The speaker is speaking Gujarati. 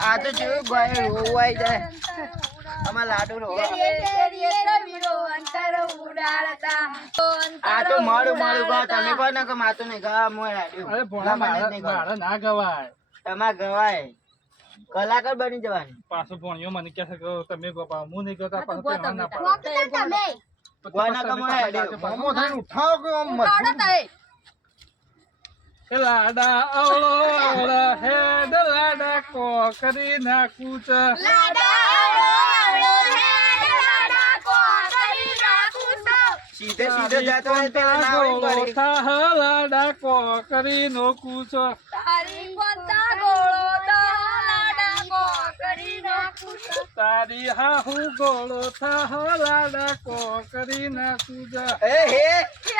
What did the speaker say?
આ તો જેવું ભાઈ રોવાઈ જાય અમાર લાડુ રોવા આ તો મારું ગા તમે કહો ને કે માતું નહીં ગા મોય લાડુ અરે ભોળા મારે ના ગવાય તમાર ગવાય કલાકાર બની જવાની પાછો ભોણિયો મને કહે છે કે તમે ગો પા હું નહીં ગતા પાછો કહેવા ના ગોના કા મોય લાડુ મોમો થઈને ઉઠાવ કે આમ મજબૂત એ લાડા અવળો અવળા હેડ લાડા કોકરી નાખું છે સીધે સીધે જતો હોય તો ના હોય પડી લાડા કોકરી નોખું છે તારી હાહુ ગોળો થા લાડા કોકરી નાખું છે એ હે